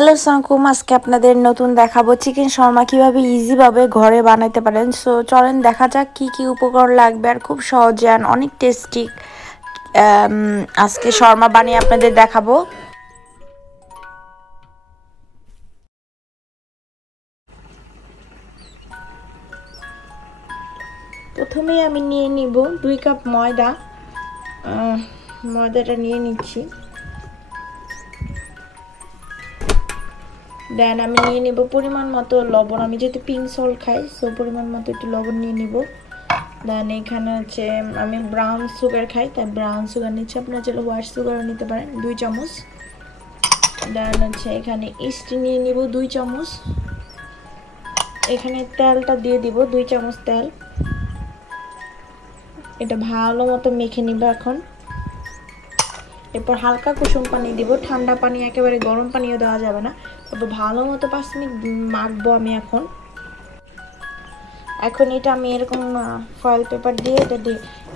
Hello সাকুম, আজকে আপনাদের নতুন দেখাবো চিকেন শর্মা কিভাবে ইজিভাবে ঘরে বানাতে পারেন। সো চলেন দেখা যাক কি কি উপকরণ লাগবে আর খুব সহজে আর অনেক টেস্টি আজকে শর্মা বানিয়ে আপনাদের দেখাবো। প্রথমেই আমি নিয়ে নিব 2 কাপ ময়দা। ময়দাটা নিয়ে নিচ্ছি। দেন আমি নিয়ে নেব পরিমাণ মতো লবণ। আমি যেহেতু পিঙ্ক সল্ট খাই, সো পরিমাণ মতো একটু লবণ নিয়ে নিব। দেন এখানে হচ্ছে আমি ব্রাউন সুগার খাই, তাই ব্রাউন সুগার নিচ্ছি। আপনারা চাইলে হোয়াইট সুগারও নিতে পারেন 2 চামচ। দেন হচ্ছে এখানে ইস্ট নিয়ে নিব 2 চামচ। এখানে তেলটা দিয়ে দিব 2 চামচ তেল। এটা ভালো মতো মেখে নিব এখন। এরপর হালকা কুসুম পানি দিব, ঠান্ডা পানি, একেবারে গরম পানিও দেওয়া যাবে না। তবে ভালো মতো 5 মিনিট মাখবো আমি এখন। এটা আমি এরকম ফয়েল পেপার দিয়ে এটা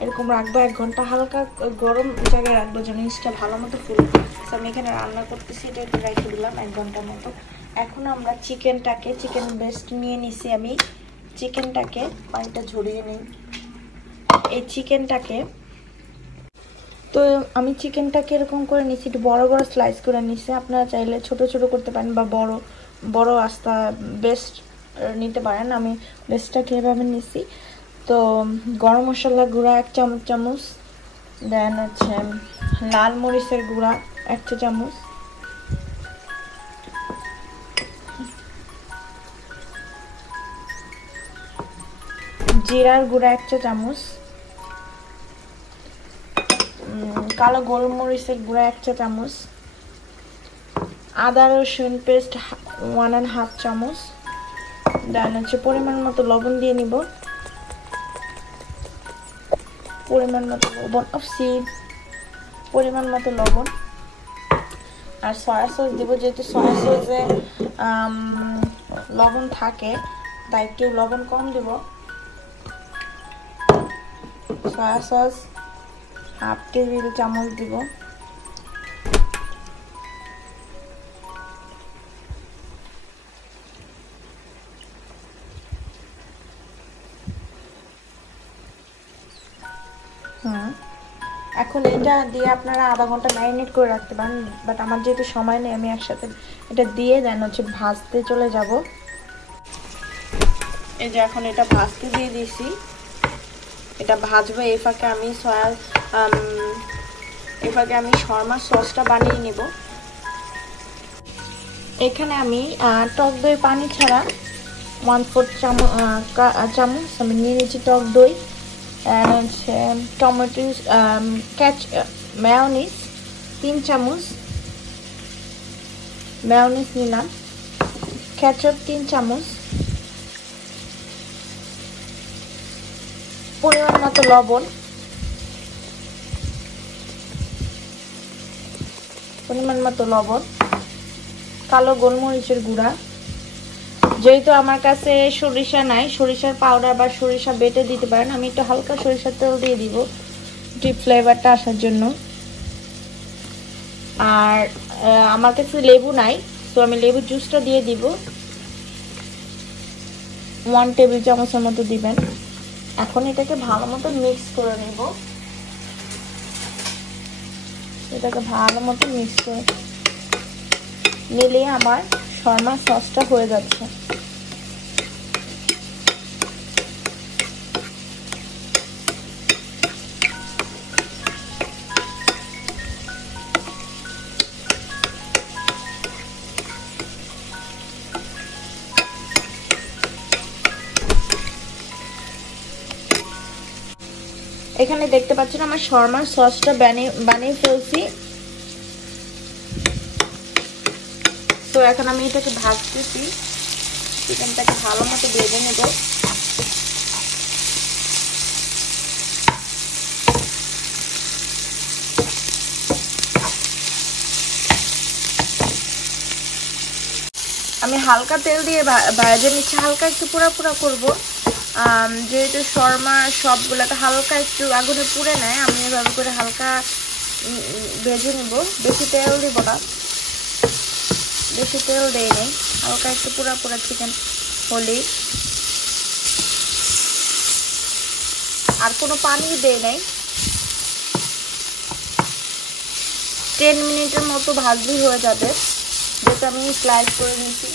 এরকম রাখবো 1 ঘন্টা, হালকা গরম জায়গায় রাখবো যেন জিনিসটা ভালো মতো ফুলবে। আমি এখানে রান্না করতেছি, এটা একটু রেখে দিলাম 1 ঘন্টার মতো। এখন আমরা চিকেন ব্রেস্ট নিয়ে নিছি। আমি চিকেনটাকে পানিটা ঝরিয়ে নিই। এই চিকেনটাকে এরকম করে নিছি, একটু বড় বড় স্লাইস করে নিছি। আপনারা চাইলে ছোট ছোট করতে পারেন বা বড় বড় আস্তা বেস্ট নিতে পারেন। আমি বেস্টটাকে এভাবে নিছি। তো গরম মশলা গুঁড়া 1 চামচ। দেন হচ্ছে লাল মরিচের গুঁড়া 1 চামচ। জিরার গুঁড়া 1 চামচ। কালো গোলমরিচের গুঁড়া 1 চামচ। আদা রসুন পেস্ট 1.5 চামচ। দেন হচ্ছে পরিমাণ মতো লবণ দিয়ে নিব। পরিমাণ মতো লবণ আর সয়া সস দিব। যেহেতু সয়া সসে লবণ থাকে, তাই একটু লবণ কম দিব। সয়া সস 1/2 টেবিল চামচ দিব। এখন এটা দিয়ে আপনারা আধা ঘন্টা ম্যারিনেট করে রাখতে পারেন, বাট আমার যেহেতু সময় নেই, আমি একসাথে এটা দিয়ে দেন হচ্ছে ভাজতে চলে যাব। এই যে এখন এটা ভাজতে দিয়ে দিয়েছি, এটা ভাজবো। এই ফাঁকে আমি শর্মা সসটা বানিয়ে নেব। এখানে আমি টক দই পানি ছাড়া 1/4 চামচ আমি নিয়ে নিচ্ছি টক দই। হচ্ছে টমেটো মেয়োনিজ 3 চামচ মেয়োনিজ নিলাম। কেচাপ 3 চামচ। পরিমাণ মতো লবণ। কালো গোলমরিচের গুঁড়া। যেহেতু আমার কাছে সরিষা নাই, সরিষার পাউডার বা সরিষা বেটে দিতে পারেন। আমি একটু হালকা সরিষার তেল দিয়ে দিব ডিপ ফ্লেভারটা আসার জন্য। আর আমার কাছে লেবু নাই, তো আমি লেবুর জুসটা দিয়ে দিব। 1 টেবিল চামচের মতো দিবেন। এখন এটাকে ভালো মতো মিক্স করে নেব। নিলে আমার শর্মা সসটা হয়ে যাচ্ছে। এখানে দেখতে পাচ্ছেন আমার শর্মার সসটা বানিয়ে ফেলছি। তো এখন আমি এটাকে ভাজতেছি। চিকেনটাকে ভালো মতো ভেজে নেব। আমি হালকা তেল দিয়ে ভেজে নিচ্ছি, হালকা একটু পোড়া করব। যেহেতু শর্মা সবগুলোতে হালকা একটু আগুনে পুড়ে নেয়, আমি এভাবে করে হালকা ভেজে নেব। বেশি তেল দিব না, বেশি তেল দেই নাই, হালকা একটু পুরা পুরা চিকেন হলেই, আর কোনো পানি দেই নাই। 10 মিনিটের মতো ভাজলেই হয়ে যাবে, যেটা আমি স্লাইস করে নিয়েছি।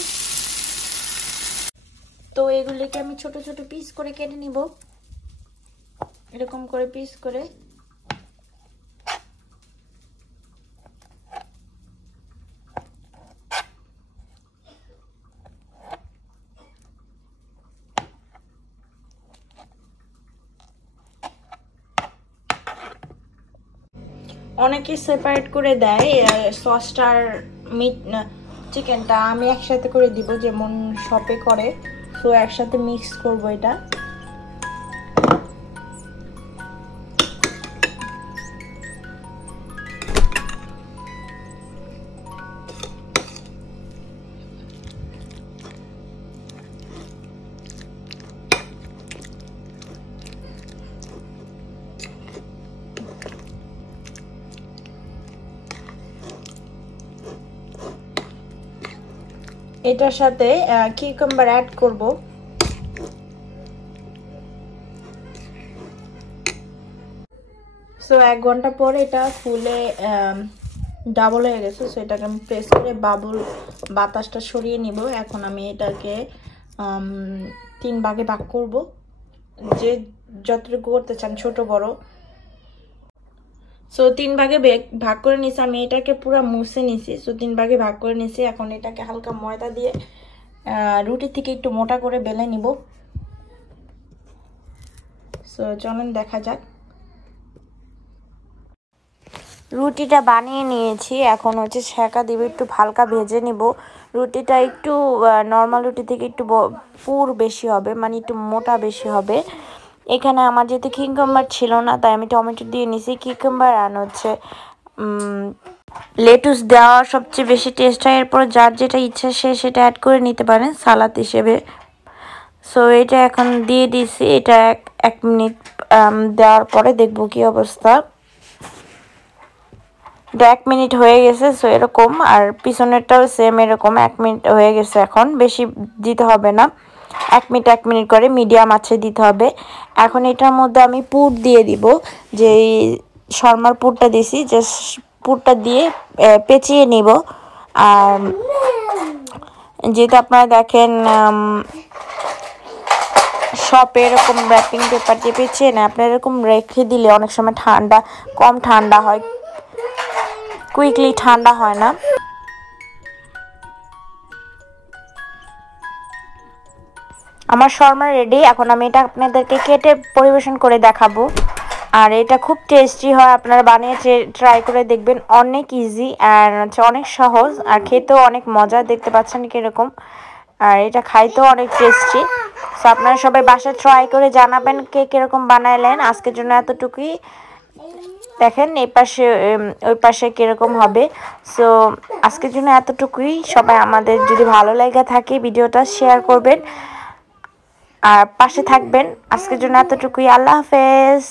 তো এগুলিকে আমি ছোট ছোট পিস করে কেটে নিব, এরকম করে পিস করে। অনেকে সেপারেট করে দেয় সসটার মিট চিকেনটা, আমি একসাথে করে দিব যেমন শপে করে। তো একসাথে মিক্স করব এটা। এটার সাথে কিউকাম্বার অ্যাড করব। সো 1 ঘন্টা পর এটা ফুলে ডাবল হয়ে গেছে। সো এটাকে আমি প্রেস করে বাতাসটা সরিয়ে নিব। এখন আমি এটাকে 3 ভাগে ভাগ করব, যে যতটুকু করতে চান, ছোট বড়। সো 3 ভাগে ভাগ করে নিছি। আমি এটাকে পুরো মুছে নিছি। সো 3 ভাগে ভাগ করে নিছি। এখন এটাকে হালকা ময়দা দিয়ে রুটি থেকে একটু মোটা করে বেলে নিব। সো চলেন দেখা যাক। রুটিটা বানিয়ে নিয়েছি, এখন হচ্ছে সেঁকা দিব, একটু হালকা ভেজে নিব। রুটিটা একটু নর্মাল রুটি থেকে একটু পুর বেশি হবে, মানে একটু মোটা বেশি হবে। এখানে আমার যেহেতু কিউকাম্বার ছিল না, তাই আমি টমেটো দিয়ে নিছি। কিউকাম্বার আর হচ্ছে লেটুস দেওয়া সবচেয়ে বেশি টেস্ট হয়। এরপর যার যেটা ইচ্ছা সে সেটা অ্যাড করে নিতে পারেন সালাদ হিসেবে। সো এটা এখন দিয়ে দিছি। এটা 1 মিনিট দেওয়ার পরে দেখব কি অবস্থা। 1 মিনিট হয়ে গেছে। সো এরকম, আর পিছনেরটাও সেম এরকম 1 মিনিট হয়ে গেছে। এখন বেশি দিতে হবে না, 1 মিনিট 1 মিনিট করে মিডিয়াম আঁচে দিতে হবে। এখন এটার মধ্যে আমি পুর দিয়ে দিব, যে শর্মার পুরটা দিছি, যে পুরটা দিয়ে পেঁচিয়ে নিব। আর যেটা আপনারা দেখেন শপে এরকম র্যাপিং পেপার দিয়ে পেঁচিয়ে না, আপনারা এরকম রেখে দিলে অনেক সময় কম ঠান্ডা হয়, কুইকলি ঠান্ডা হয় না। আমার শর্মা রেডি। এখন আমি এটা আপনাদেরকে কেটে পরিবেশন করে দেখাবো। আর এটা খুব টেস্টি হয়, আপনারা বানিয়ে ট্রাই করে দেখবেন। অনেক ইজি আর হচ্ছে অনেক সহজ, আর খেতেও অনেক মজা। দেখতে পাচ্ছেন কিরকম, আর এটা খাইতেও অনেক টেস্টি। সো আপনারা সবাই বাসায় ট্রাই করে জানাবেন কে কিরকম বানাইলেন। আজকের জন্য এতটুকুই। দেখেন এই পাশে ওই পাশে কিরকম হবে। সো আজকের জন্য এতটুকুই। সবাই আমাদের যদি ভালো লাগে থাকে ভিডিওটা শেয়ার করবেন আর পাশে থাকবেন। আজকের জন্য এতটুকুই। আল্লাহ হাফেজ।